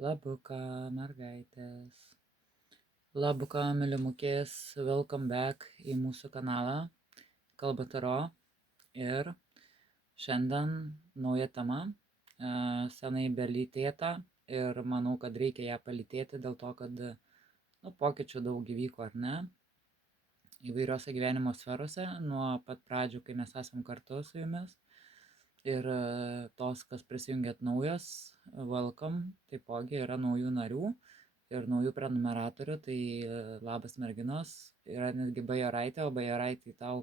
Labuka, mergaitės. Labuka, mylimukės, welcome back į mūsų kanalą Kalba Taro. Ir šiandien nauja tema, senai belytėta ir manau, kad reikia ją palytėti dėl to, kad pokyčių daug įvyko, ar ne? Įvairiose gyvenimo sferose, nuo pat pradžių, kai mes esam kartu su jumis. Ir tos, kas prisijungėt naujas, welcome, taipogi yra naujų narių ir naujų prenumeratorių, tai labas merginos, yra netgi Bajoraitė, o Bajoraitė tau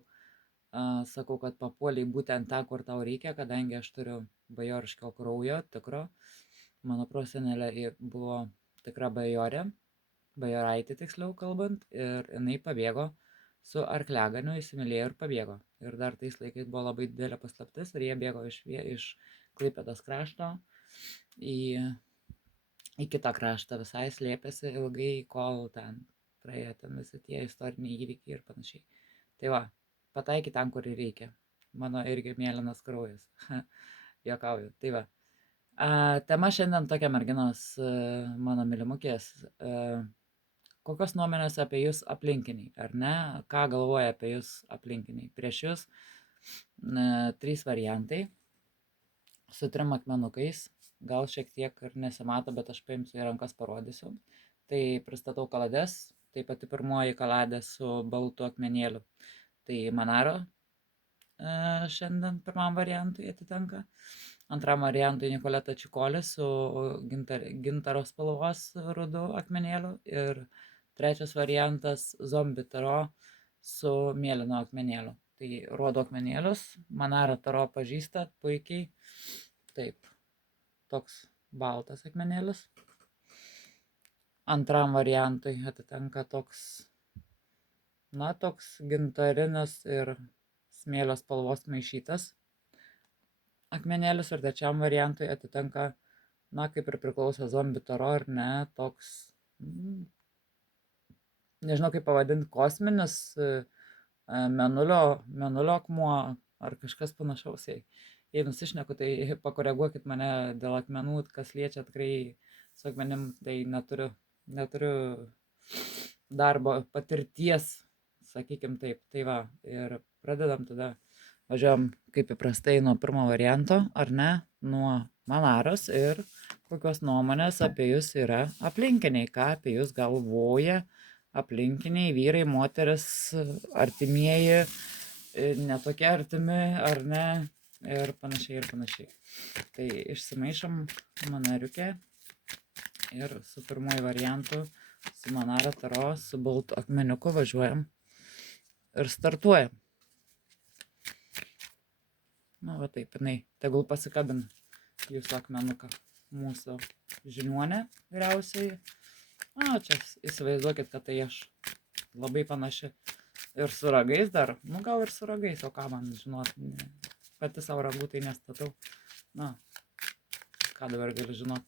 sakau, kad papuoliai būtent tą, kur tau reikia, kadangi aš turiu bajoriško kraujo, tikro. Mano prosenelė buvo tikra bajorė, Bajoraitė tiksliau kalbant, ir jinai pabėgo su arkliaganiu, įsimylėjo ir pabėgo. Ir dar tais laikais buvo labai didelė paslaptis ir jie bėgo iš Klaipėdos krašto į kitą kraštą, visai slėpėsi ilgai, kol ten praėjo ten visi tie istoriniai įvykiai ir panašiai. Tai va, pataiky ten, kur reikia. Mano irgi mėlynas kraujas. Juokauju. Tai va. Tema šiandien tokia, merginos, mano mylimukės. Kokios nuomonės apie jūs aplinkiniai, ar ne? Ką galvoja apie jūs aplinkiniai? Prieš jūs 3 variantai su 3 akmenukais. Gal šiek tiek ir nesimato, bet aš paimsiu į rankas parodysiu. Tai pristatau kalades. Tai pati pirmoji kaladė su baltu akmenėliu. Tai Manaro šiandien pirmam variantui atitenka. Antram variantui Nikoleta Čikolė su gintaro spalvos rudu akmenėliu. Ir trečias variantas Zombi Taro su mėlyno akmenėliu. Tai rodo akmenėlius. Manara Taro pažįstat puikiai. Taip, toks baltas akmenėlis. Antram variantui atitenka toks gintarinis ir smėlio spalvos maišytas akmenėlis, ir trečiam variantui atitenka, kaip ir priklauso Zombi Taro, ar ne, toks, nežinau kaip pavadinti, kosminis mėnulio akmuo ar kažkas panašaus. Jei nusišneku, tai pakoreguokit mane dėl akmenų, kas liečia tikrai su akmenim, tai neturiu darbo patirties, sakykim taip. Tai va, ir pradedam tada. Važiuojam kaip įprastai nuo pirmo varianto, ar ne, nuo Manaros, ir kokios nuomonės apie jūs yra aplinkiniai, ką apie jūs galvoja aplinkiniai, vyrai, moteris, artimieji, netokie artimi, ar ne, ir panašiai, ir panašiai. Tai išsimaišom Manariukę ir su pirmoju variantu, su Manara Taro, su baltu akmeniuku važiuojam ir startuojam. Va taip, jinai tegul pasikabina jūsų akmenuką, mūsų žiniuonė vyriausiai. Čia įsivaizduokit, kad tai aš labai panaši ir su ragais dar, gal ir su ragais, o ką man žinot, pati savo ragų tai nestatau. Ką dabar gali žinot,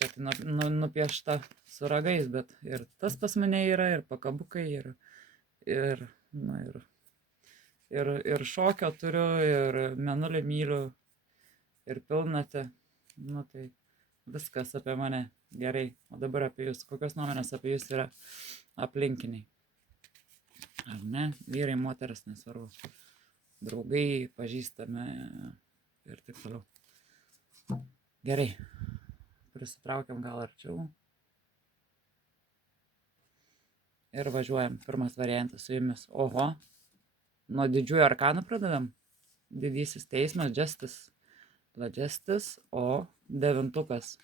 čia tai nupiešta su ragais, bet ir tas pas mane yra, ir pakabukai, ir šokio turiu, ir mėnulį myliu, ir pilnatį. Tai viskas apie mane gerai. O dabar apie jūs. Kokios nuomonės apie jūs yra aplinkiniai? Ar ne? Vyrai, moteris, nesvarbu. Draugai, pažįstami ir taip toliau. Gerai. Prisitraukiam gal arčiau. Ir važiuojam. Pirmas variantas su jumis. Oho. Nuo didžiųjų arkanų pradedam. Didysis teismas, Justice, Justice, o devintukas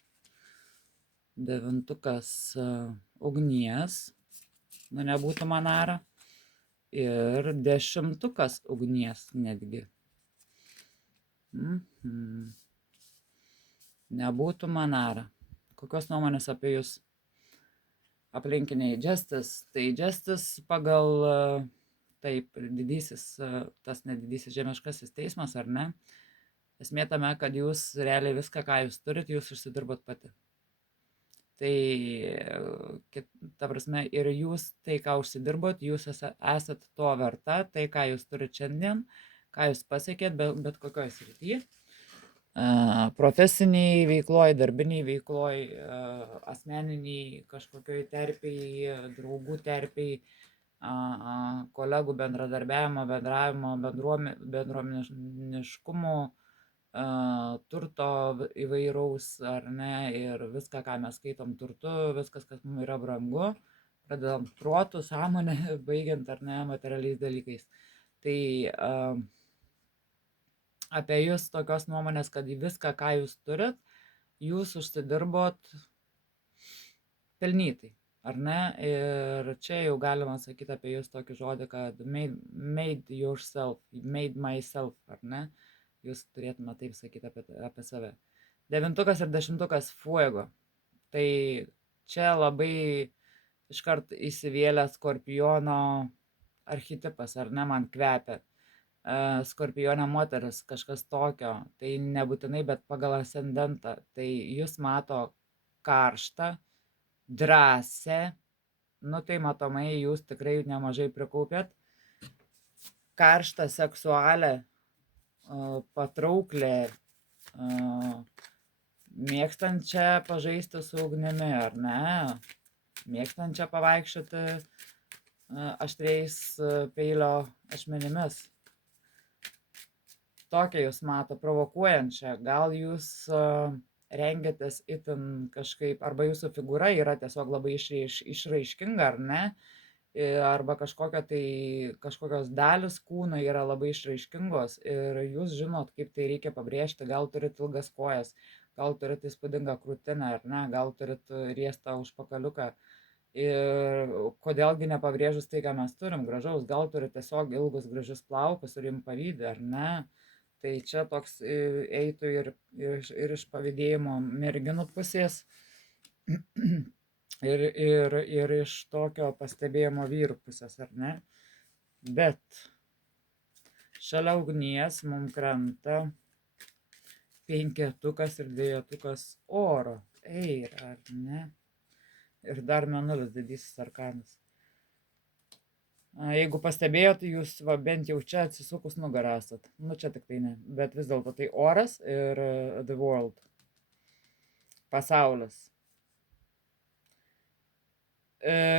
ugnies, nebūtų Manara, ir 10 ugnies netgi. Nebūtų Manara. Kokios nuomonės apie jūs aplinkiniai? Justice, tai Justice pagal taip, didysis, tas nedidysis žemiškasis teismas, ar ne? Esmė tame, kad jūs realiai viską, ką jūs turit, jūs užsidirbot pati. Tai, ta prasme, ir jūs tai, ką užsidirbot, jūs esat to verta, tai, ką jūs turit šiandien, ką jūs pasiekėt, bet kokioj srityje. profesiniai veikloj, darbiniai veikloj, asmeniniai kažkokioj terpėj, draugų terpėj, kolegų bendradarbiavimo, bendravimo, bendruomeniškumo, turto įvairaus, ar ne, ir viską, ką mes skaitom turtu, viskas, kas mums yra brangu, pradedant protų, sąmonę, baigiant, ar ne, materialiais dalykais. Tai apie jūs tokios nuomonės, kad viską, ką jūs turit, jūs užsidirbot pelnytai, ar ne? Ir čia jau galima sakyti apie jūs tokį žodį, kad made yourself, made myself, ar ne? Jūs turėtume taip sakyti apie save. 9 ir 10 fuego. Tai čia labai iškart įsivėlė Skorpiono archetipas, ar ne, man kvepia. Skorpionė moteris, kažkas tokio, tai nebūtinai, bet pagal ascendentą, tai jūs mato karštą, drąsę, nu tai matomai jūs tikrai nemažai prikaupėt, karštą, seksualią, patrauklę, mėgstančią pažaisti su ugnimi, ar ne, mėgstančią pavaikščioti aštriais peilio ašmenimis. Tokią jūs mato, provokuojančią, gal jūs rengiatės itin kažkaip, arba jūsų figūra yra tiesiog labai išraiškinga, ar ne, arba kažkokios dalis kūno yra labai išraiškingos ir jūs žinot, kaip tai reikia pabrėžti, gal turit ilgas kojas, gal turit įspūdingą krūtinę, ar ne, gal turit riestą užpakaliuką. Ir kodėlgi nepabrėžus tai, ką mes turim gražaus, gal turit tiesiog ilgus gražius plaukus ir jums pavydi, ar ne. Tai čia toks eitų ir iš pavydėjimo merginų pusės, ir iš tokio pastebėjimo vyrų pusės, ar ne? Bet šalia ugnies mums krenta 5 ir 2 oro. Eira, ar ne? Ir dar mėnulis, didysis arkanas. Jeigu pastebėjot, jūs bent jau čia atsisukus nugarą esat. Nu čia tik tai ne, bet vis dėlto tai oras ir the world. Pasaulis.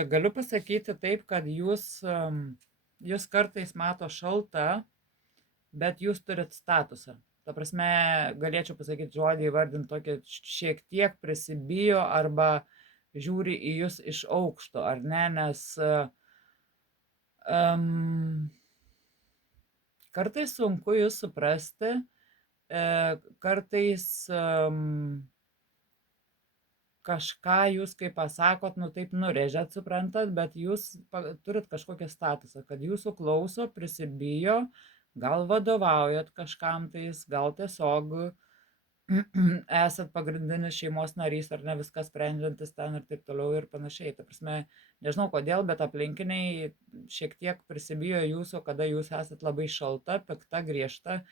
Galiu pasakyti taip, kad jūs kartais mato šalta, bet jūs turit statusą. Ta prasme, galėčiau pasakyti žodį įvardinti tokį šiek tiek prisibijo arba žiūri į jūs iš aukšto, ar ne, nes kartais sunku jūs suprasti, kartais kažką jūs, kaip pasakot, nu taip nurežėt, suprantat, bet jūs turit kažkokį statusą, kad jūsų klauso, prisibijo, gal vadovaujat kažkam tais, gal tiesiog esat pagrindinis šeimos narys, ar ne, viskas sprendžiantis ten ir taip toliau ir panašiai. Ta prasme, nežinau kodėl, bet aplinkiniai šiek tiek prisibijo jūsų, kada jūs esat labai šalta, pikta, griežta,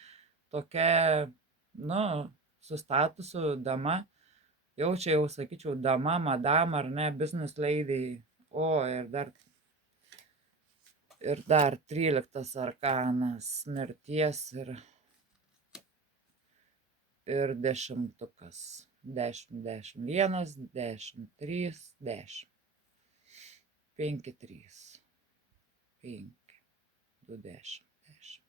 tokia, nu, su statusu dama. Jau čia jau sakyčiau dama, madama, ar ne, business lady. O, ir dar 13 arkanas, mirties ir 10. 10, 10, 1, 10, 3, 10. 5, 3. 5, 2, 10, 10.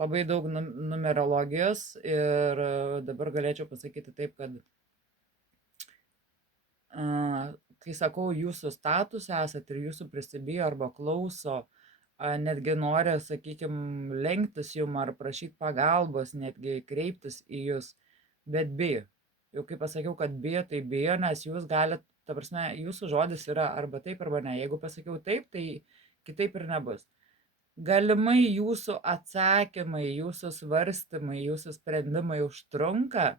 Labai daug numerologijos ir dabar galėčiau pasakyti taip, kad kai sakau jūsų statusą esat ir jūsų prisibijo arba klauso, netgi nori, sakykime, lenktis jum ar prašyti pagalbos, netgi kreiptis į jūs, bet bijo. Jau kaip pasakiau, kad bijo, tai bijo, nes jūs galit, ta prasme, jūsų žodis yra arba taip, arba ne. Jeigu pasakiau taip, tai kitaip ir nebus. Galimai jūsų atsakymai, jūsų svarstymai, jūsų sprendimai užtrunka,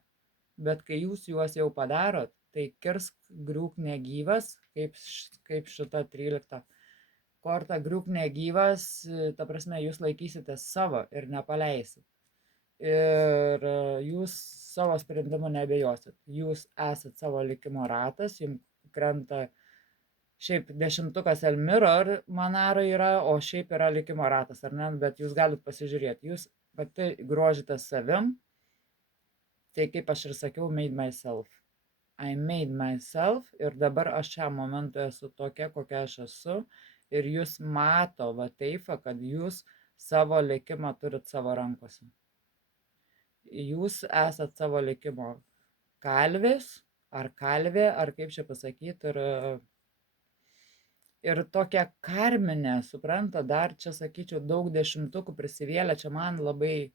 bet kai jūs juos jau padarot, tai kirsk, griūk negyvas, kaip šita 13 korta, griūk negyvas, ta prasme, jūs laikysite savo ir nepaleisit. Ir jūs savo sprendimu neabejosit. Jūs esat savo likimo ratas, jums krenta šiaip 10 Elmirror Manaro yra, o šiaip yra likimo ratas, ar ne, bet jūs galit pasižiūrėti. Jūs pati grožitės savim, Tai kaip aš ir sakiau, made myself. I made myself ir dabar aš šiam momentui esu tokia, kokia aš esu. Ir jūs mato, va taip, kad jūs savo likimą turit savo rankose. Jūs esat savo likimo kalvis, ar kalvė, ar kaip čia pasakyti, ir tokia karminė, supranta, dar čia sakyčiau daug dešimtukų prisivėlė, čia man labai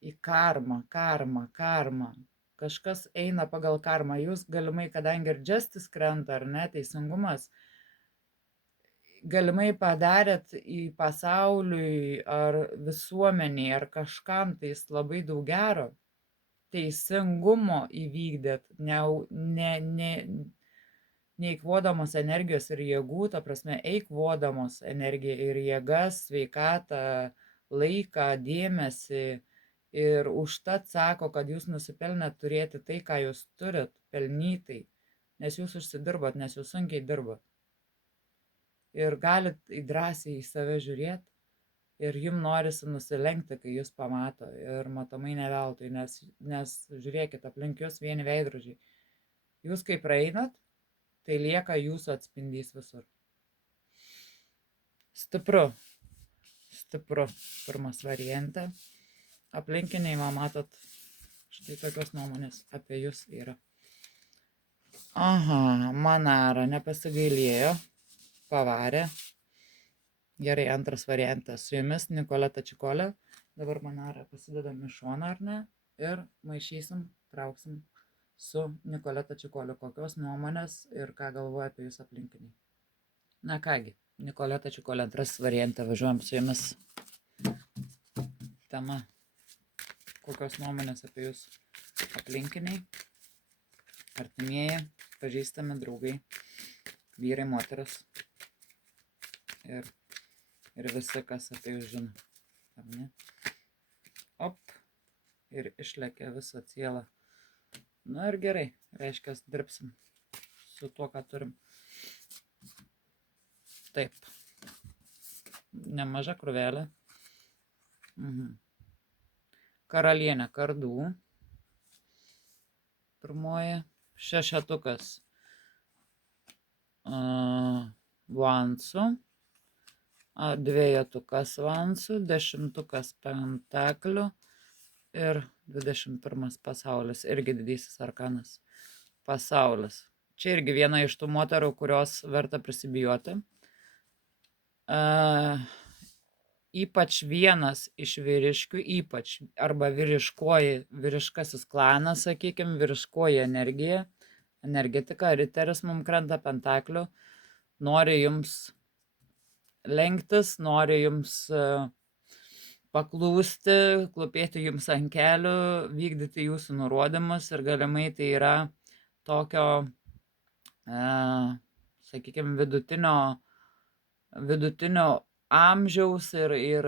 į karmą. Kažkas eina pagal karmą, jūs galimai, kadangi ir justice krenta, ar ne, teisingumas, galimai padarėt į pasauliui, ar visuomeniai, ar kažkam tais labai daug gero, teisingumo įvykdėt, neeikvodamos energijos ir jėgų, ta prasme, eikvodamos energiją ir jėgas, sveikatą, laiką, dėmesį. Ir užtat sako, kad jūs nusipelnėt turėti tai, ką jūs turit, pelnytai, nes jūs užsidirbat, nes jūs sunkiai dirbat. Ir galit drąsiai į save žiūrėti, ir jum norisi nusilenkti, kai jūs pamato, ir matomai ne veltui, nes žiūrėkit, aplink jūs vieni veidrodžiai. Jūs kai praeinat, tai lieka jūsų atspindys visur. Stipru, pirmas variante. Aplinkiniai, matot, štai tokios nuomonės apie jūs yra. Aha, Manara nepasigailėjo, pavarė. Gerai, antras variantas. Su jumis Nikoleta Čikolė. Dabar Manara pasidedam į šoną, ar ne? Ir maišysim, trauksim su Nikoleta Čikolė. Kokios nuomonės ir ką galvoja apie jūs aplinkiniai. Na kągi, Nikoleta Čikolė, antras variantą, važiuojam su jumis. Tema. Kokios nuomonės apie jūs aplinkiniai, artimieji, pažįstami, draugai, vyrai, moteris ir visi, kas apie jūs žino. Ar ne? Op, ir išlekia visą cielą. Na ir gerai, reiškia, dirbsim su tuo, ką turim. Taip. Nemaža krūvelė. Karalienė kardų. Pirmoji. Šešetukas vansų. Dvejetukas vansų. Dešimtukas pentaklių. Ir 21 pasaulis. Irgi didysis arkanas. Pasaulis. Čia irgi viena iš tų moterų, kurios verta prisibijoti. Ypač vienas iš vyriškių, arba vyriškasis klanas, sakykime, vyriškoji energija, energetika, riteris mums krenta pentaklių, nori jums lenktis, nori jums paklūsti, klūpėti jums ant kelių, vykdyti jūsų nurodymus ir galimai tai yra tokio, sakykime, vidutinio amžiaus ir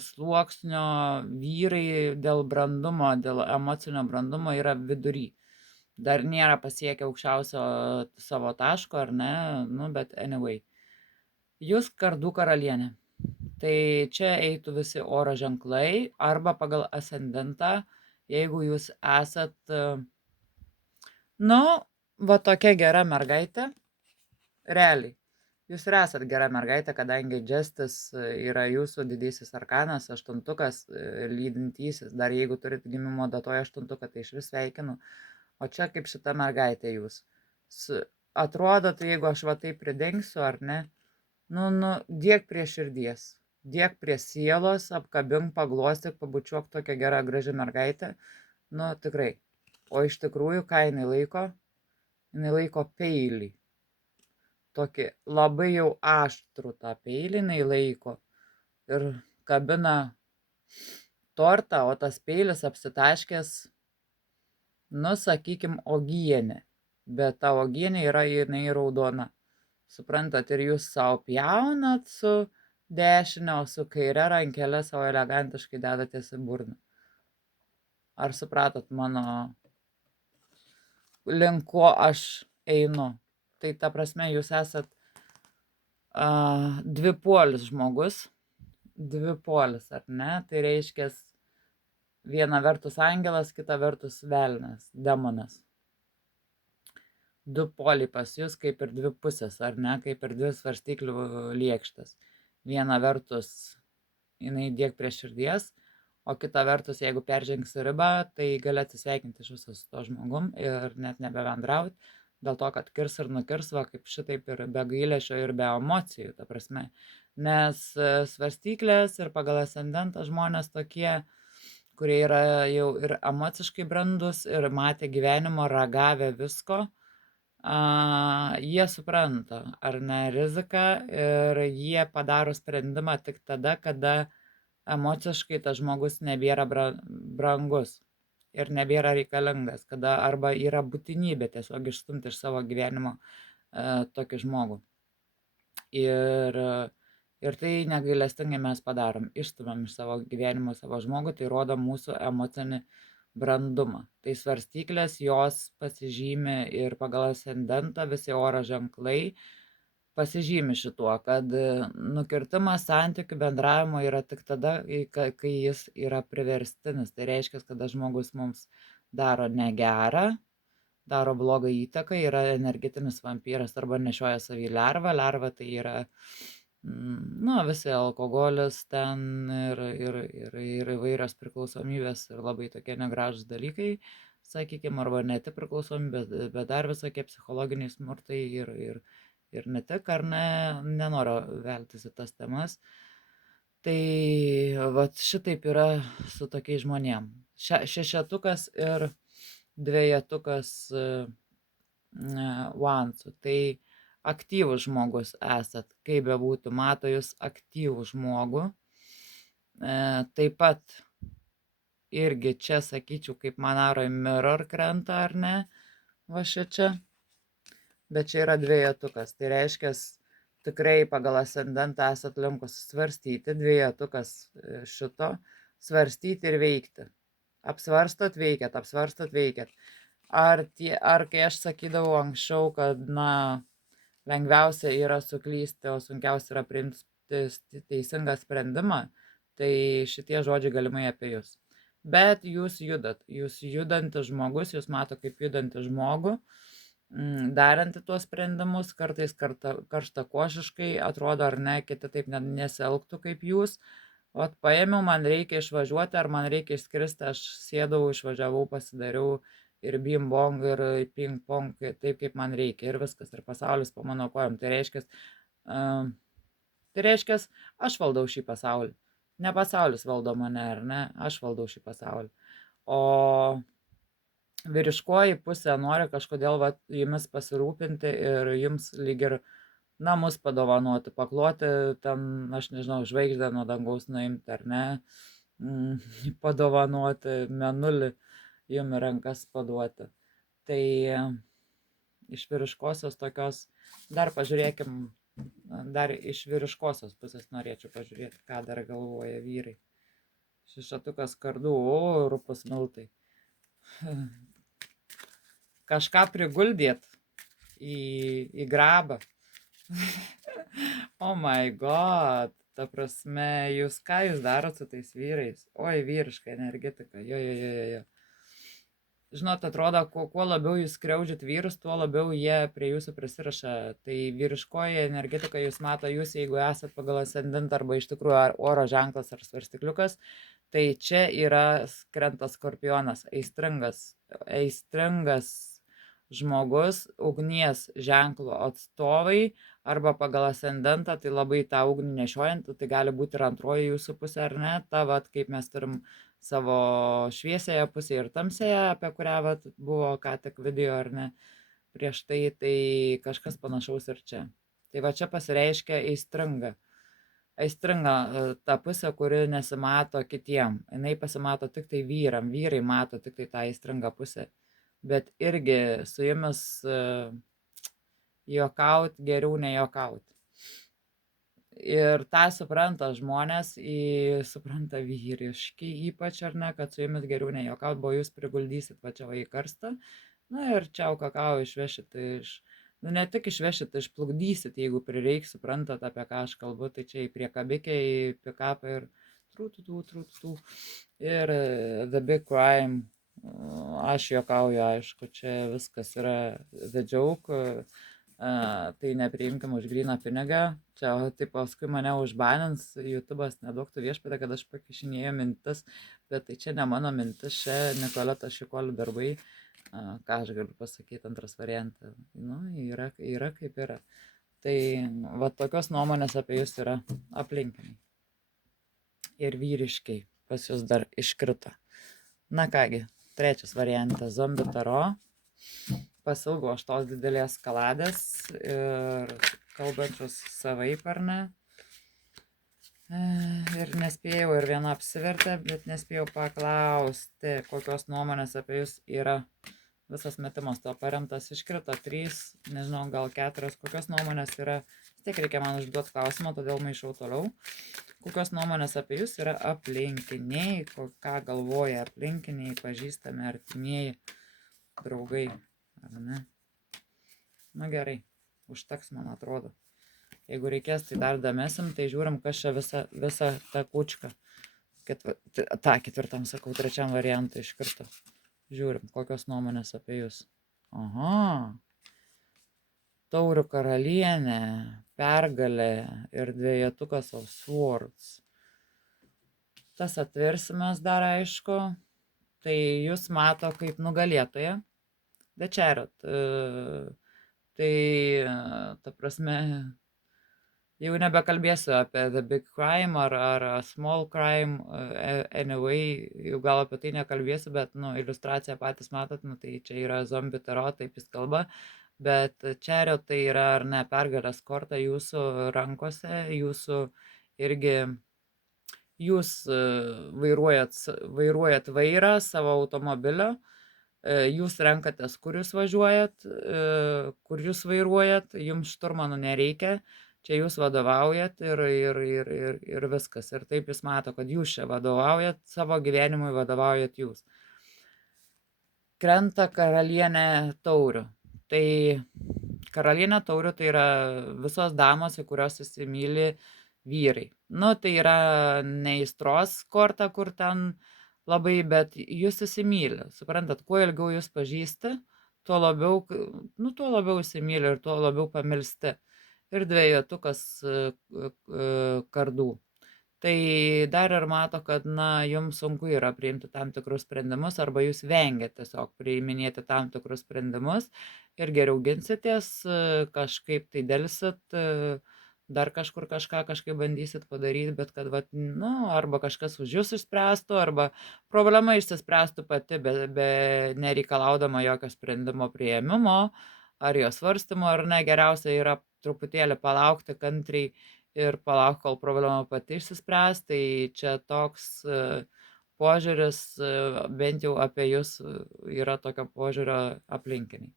sluoksnio vyrai dėl brandumo, dėl emocinio brandumo yra vidury. Dar nėra pasiekę aukščiausio savo taško, ar ne, bet anyway. Jūs kardų karalienė. Tai čia eitų visi oro ženklai arba pagal ascendentą, jeigu jūs esat, va tokia gera mergaitė, realiai. Jūs ir esat gera mergaitė, kadangi Justice yra jūsų didysis arkanas, aštuntukas, lydintysis, dar jeigu turit gimimo datoje aštuntuką, tai iš vis sveikinu. O čia kaip šita mergaitė jūs. Atrodot, jeigu aš va taip pridengsiu, ar ne, diek prie širdies, diek prie sielos, apkabink, paglostyk, pabučiuok tokią gerą gražią mergaitę. Tikrai. O iš tikrųjų, ką jinai laiko? Jinai laiko peilį. Tokį labai jau aštrų tą peilį jinai laiko ir kabina tortą, o tas peilis apsitaškęs, sakykim, uogienė, bet ta uogienė yra jinai raudona. Suprantat, ir jūs savo pjaunat su dešinė, o su kaire rankelė savo elegantiškai dedatės į burną. Ar supratot mano link ko aš einu? Tai ta prasme, jūs esat dvipolis žmogus, dvipolis, ar ne? Tai reiškia, Viena vertus angelas, kita vertus velnas, demonas. Du poliai pas jūs kaip ir dvi pusės, ar ne, kaip ir dvi svarstyklių lėkštas. Viena vertus jinai dėk prie širdies, o kita vertus, jeigu peržengsi ribą, tai gali atsisveikinti iš viso su to žmogum ir net nebebendrauti, dėl to, kad kirs ir nukirs, va, kaip šitaip ir be gailėšio ir be emocijų, ta prasme. Nes svarstyklės ir pagal ascendentą žmonės tokie, kurie yra jau ir emociškai brandus, ir matė gyvenimo, ragavę visko, jie supranta, ar ne, riziką ir jie padaro sprendimą tik tada, kada emociškai tas žmogus nebėra brangus ir nebėra reikalingas, kada arba yra būtinybė tiesiog išstumti iš savo gyvenimo tokį žmogų. Ir tai negailestingai mes padarom, išstumėm iš savo gyvenimo savo žmogų, tai rodo mūsų emocinį brandumą. Tai svarstyklės jos pasižymi ir pagal ascendentą visi oro ženklai pasižymi šituo, kad nukirtimas santykių bendravimo yra tik tada, kai jis yra priverstinis. Tai reiškia, kada žmogus mums daro negerą, daro blogą įtaką, yra energetinis vampyras arba nešioja savį lervą. Lerva tai yra, visi alkoholis ten ir įvairios priklausomybės ir labai tokie negražūs dalykai, sakykime, arba ne tik priklausomybės, bet dar visokie psichologiniai smurtai ir ne tik, ar ne, nenoriu veltis į tas temas. Tai vat šitaip yra su tokiais žmonėm. Šešetukas ir dvejetukas vansų. Tai aktyvus žmogus esat, kaip bebūtų, mato jūs aktyvų žmogų. Taip pat irgi čia sakyčiau, kaip Manaroj mirror krenta, ar ne, va čia. Bet čia yra dvejetukas, tai reiškia, tikrai pagal ascendentą esat linkusi svarstyti, dvejetukas šito, svarstyti ir veikti. Apsvarstot, veikiat, apsvarstot, veikiat. Ar kai aš sakydavau anksčiau, kad, lengviausia yra suklysti, o sunkiausia yra priimti teisingą sprendimą, tai šitie žodžiai galimai apie jūs. Bet jūs judantis žmogus, jūs mato kaip judantis žmogų, daranti tuos sprendimus, kartais karštakošiškai atrodo, ar ne, kiti taip nesielgtų kaip jūs. Vat paėmiau, man reikia išvažiuoti, ar man reikia išskristi, aš sėdau, išvažiavau, pasidariau ir bim bong, ir ping pong, taip kaip man reikia, ir viskas, ir pasaulis po mano kojom. Tai reiškia, aš valdau šį pasaulį. Ne pasaulis valdo mane, ar ne, aš valdau šį pasaulį. O vyriškoji pusė nori kažkodėl jumis pasirūpinti ir jums lyg ir namus padovanoti, pakloti, ten, aš nežinau, žvaigždę nuo dangaus nuimti, ar ne, padovanoti, menulį jum į rankas paduoti. Tai iš vyriškosios tokios, dar pažiūrėkim, dar iš vyriškosios pusės norėčiau pažiūrėti, ką dar galvoja vyrai. Šešetukas kardų, rupus miltai. Kažką priguldėt į grabą. Oh my god, ta prasme, ką jūs darot su tais vyrais? Oi, vyriška energetika, jo. Žinot, atrodo, kuo labiau jūs skriaudžiat vyrus, tuo labiau jie prie jūsų prisiraša. Tai vyriškoji energetika jūs mato, jūs jeigu esat pagal ascendentą arba iš tikrųjų ar oro ženklas ar svarstykliukas, tai čia yra krenta skorpionas, aistringas žmogus, ugnies ženklo atstovai, arba pagal ascendentą, tai labai tą ugnį nešiojant, tai gali būti ir antroji jūsų pusė, ar ne, ta, kaip mes turim savo šviesėje pusėje ir tamsėje, apie kurią buvo ką tik video, ar ne, prieš tai kažkas panašaus ir čia. Tai čia pasireiškia aistringa. Aistringa ta pusė, kuri nesimato kitiem. Jinai pasimato tik tai vyram, vyrai mato tik tai tą aistringą pusę. Bet irgi su jumis juokaut geriau nejuokaut. Ir tą supranta žmonės, supranta vyriški ypač, ar ne, kad su jumis geriau nejuokaut, bo jūs priguldysit va čia į karstą, ir čiau kakao išvešit ne tik išvešit, išplukdysit, jeigu prireiks, suprantat, apie ką aš kalbu, tai čia į priekabikę, į pikapą ir trū. Ir The Big Crime, aš juokauju, aišku, čia viskas yra the joke, tai nepriimkim už gryną pinigą, čia tai paskui mane užbanins, YouTube'as neduoktų viešpatę, kad aš pakišinėjau mintis, bet tai čia ne mano mintis, čia Nikoleto Šikolių darbai, ką aš galiu pasakyti, antras variantas, nu, yra kaip yra. Tai va tokios nuomonės apie jūs yra aplinkiniai. Ir vyriškiai pas jūs dar iškrito. Na kągi, trečias variantas - zombių taro. Pasilgau aš tos didelės kaladės ir kalbančios savaip ar ne. Ir nespėjau, ir viena apsivertė, bet nespėjau paklausti, kokios nuomonės apie jūs yra. Visas metimas to paremtas, iškrito 3, nežinau, gal 4, kokios nuomonės yra, vis tiek reikia man užduoti klausimą, todėl maišau toliau. Kokios nuomonės apie jūs yra aplinkiniai, ką galvoja aplinkiniai, pažįstami, artimieji, draugai, ar ne? Na gerai, užteks, man atrodo. Jeigu reikės, tai dar damesim, tai žiūrim, kas čia visa ta kučka. Ketvirtam, sakau, trečiam variantui iškrito. Žiūrim, kokios nuomonės apie jūs. Aha. Taurių karalienė, pergalė ir 2 of swords. Tas atversimės dar aišku. Tai jūs mato kaip nugalėtoja. The Chariot. Tai, ta prasme, jau nebekalbėsiu apie The Big Crime ar Small Crime, anyway, jau gal apie tai nekalbėsiu, bet, iliustraciją patys matot, tai čia yra zombių taro, taip jis kalba, bet Chariot tai yra, ar ne, pergalės korta jūsų rankose, jūsų irgi, jūs vairuojat vairą savo automobilio, jūs renkatės, kur jūs važiuojat, kur jūs vairuojat, jums šturmanų nereikia, čia jūs vadovaujat ir viskas. Ir taip jis mato, kad jūs čia vadovaujat, savo gyvenimui vadovaujat jūs. Krenta karalienė taurių. Tai karalienė taurių tai yra visos damos, į kurios įsimyli vyrai. Nu, tai yra ne aistros korta, kur ten labai, bet jūs įsimyli. Suprantat, kuo ilgiau jūs pažįsti, tuo labiau įsimyli ir tuo labiau pamilsti. Ir 2 kardų. Tai dar ir mato, kad, jums sunku yra priimti tam tikrus sprendimus, arba jūs vengiate tiesiog priiminėti tam tikrus sprendimus ir geriau ginsitės, kažkaip tai dėlsit, dar kažkur kažkaip bandysit padaryti, bet kad, arba kažkas už jūs išspręstų, arba problema išsispręstų pati, be nereikalaudama jokio sprendimo priėmimo, ar jo svarstymo, ar ne, geriausia yra truputėlį palaukti kantriai ir palauk, kol problema pati išsispręs, tai čia toks požiūris, bent jau apie jūs yra tokio požiūrio aplinkiniai.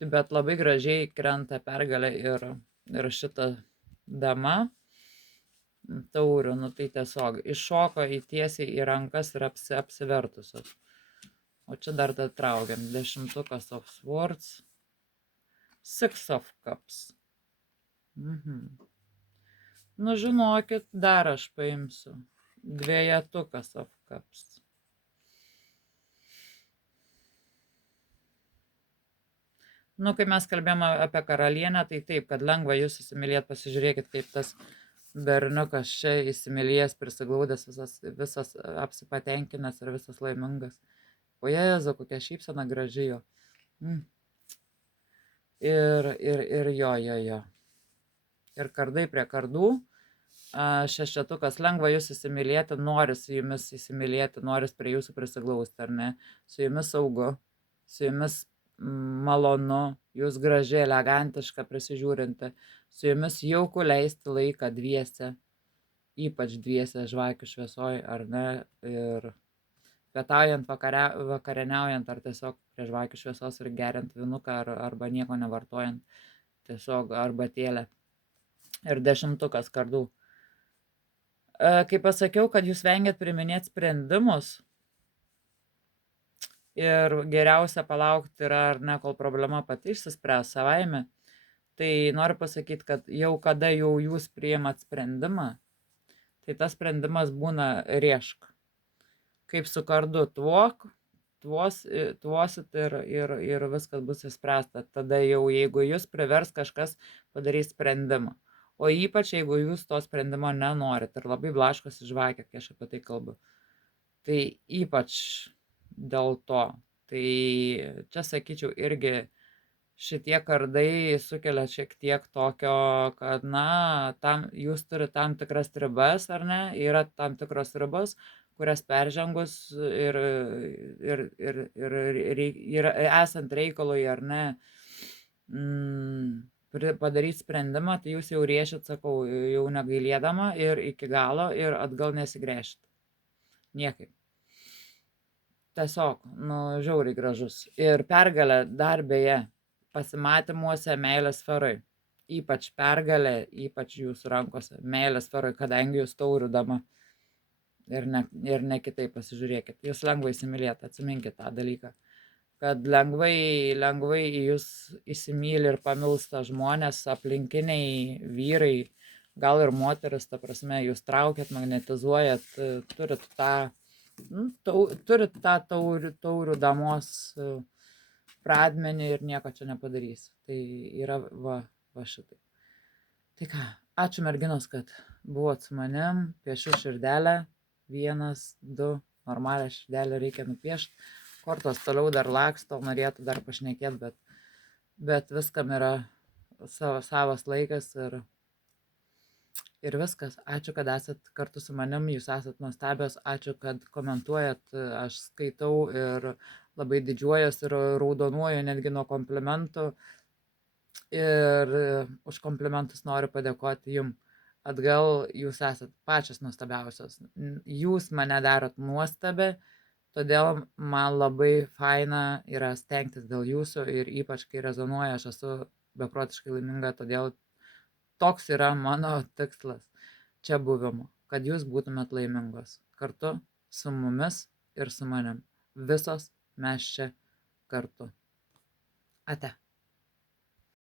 Bet labai gražiai krenta pergalė ir šita dama taurių, tai tiesiog iššoko tiesiai į rankas ir apsivertusios. O čia dar traukiam 10 of swords, 6 of cups. Nu, žinokit, dar aš paimsiu 2 of cups. Nu, kai mes kalbėjome apie karalienę, tai taip, kad lengva jūs įsimylėt, pasižiūrėkit, kaip tas berniukas čia įsimylėjęs, prisiglaudęs, visas apsipatenkinęs ir visas laimingas. O Jėzu, kokia šypsena graži jo. Ir jo. Ir kardai prie kardų, 6 lengva jūs įsimylėti, noris jumis įsimylėti, noris prie jūsų prisiglausti, ar ne? Su jumis saugu, su jumis malonu, jūs gražiai, elegantiška, prisižiūrinti, su jumis jauku leisti laiką dviese, ypač dviese žvakių šviesoj, ar ne? Ir pietaujant, vakarieniaujant, ar tiesiog prie žvakių šviesos ir geriant vinuką, arba nieko nevartojant, tiesiog arbatėlę. Ir 10 kardų. Kaip pasakiau, kad jūs vengiat priiminėti sprendimus ir geriausia palaukti yra, ar ne, kol problema pati išsispręs savaime, tai noriu pasakyti, kad jau kada jūs priimat sprendimą, tai tas sprendimas būna riešk. Kaip su kardu tuosit ir viskas bus išspręsta. Tada jau, jeigu jūs privers kažkas padarys sprendimą. O ypač, jeigu jūs to sprendimo nenorit ir labai blaškosi žvakė, kai aš apie tai kalbu. Tai ypač dėl to. Tai čia sakyčiau irgi šitie kardai sukelia šiek tiek tokio, kad, na, jūs turite tam tikras ribas, ar ne, yra tam tikros ribos, kurias peržengus ir esant reikalui, ar ne, padaryti sprendimą, tai jūs jau riešit, sakau, jau negailėdama ir iki galo ir atgal nesigręžit. Niekaip. Tiesiog, nu, žiauriai gražus. Ir pergalė dar beje pasimatymuose meilės sferoj. Ypač pergalė, ypač jūsų rankose, meilės sferoj, kadangi jūs taurių dama. Ir ne kitaip pasižiūrėkit. Jūs lengvai įsimylėt, atsiminkit tą dalyką. Kad lengvai į jūs įsimyli ir pamilsta žmonės, aplinkiniai vyrai, gal ir moteris, ta prasme, jūs traukiat, magnetizuojat, turit tą taurių damos pradmenį ir nieko čia nepadarys. Tai yra va šitai. Tai ką, ačiū merginos, kad buvot su manim, piešiu širdelę, 1, 2, normalią širdelę reikia nupiešti, kortos toliau dar laksto, norėtų dar pašnekėti, bet viskam yra savas laikas ir viskas. Ačiū, kad esat kartu su manim, jūs esat nuostabios, ačiū, kad komentuojat, aš skaitau ir labai didžiuojuosi ir raudonuoju netgi nuo komplimentų. Ir už komplimentus noriu padėkoti jum. Atgal jūs esat pačios nuostabiausios. Jūs mane darot nuostabę, todėl man labai faina yra stengtis dėl jūsų ir ypač kai rezonuoja, aš esu beprotiškai laiminga, todėl toks yra mano tikslas čia buvimo, kad jūs būtumėt laimingos kartu su mumis ir su manim. Visos mes čia kartu. Ate.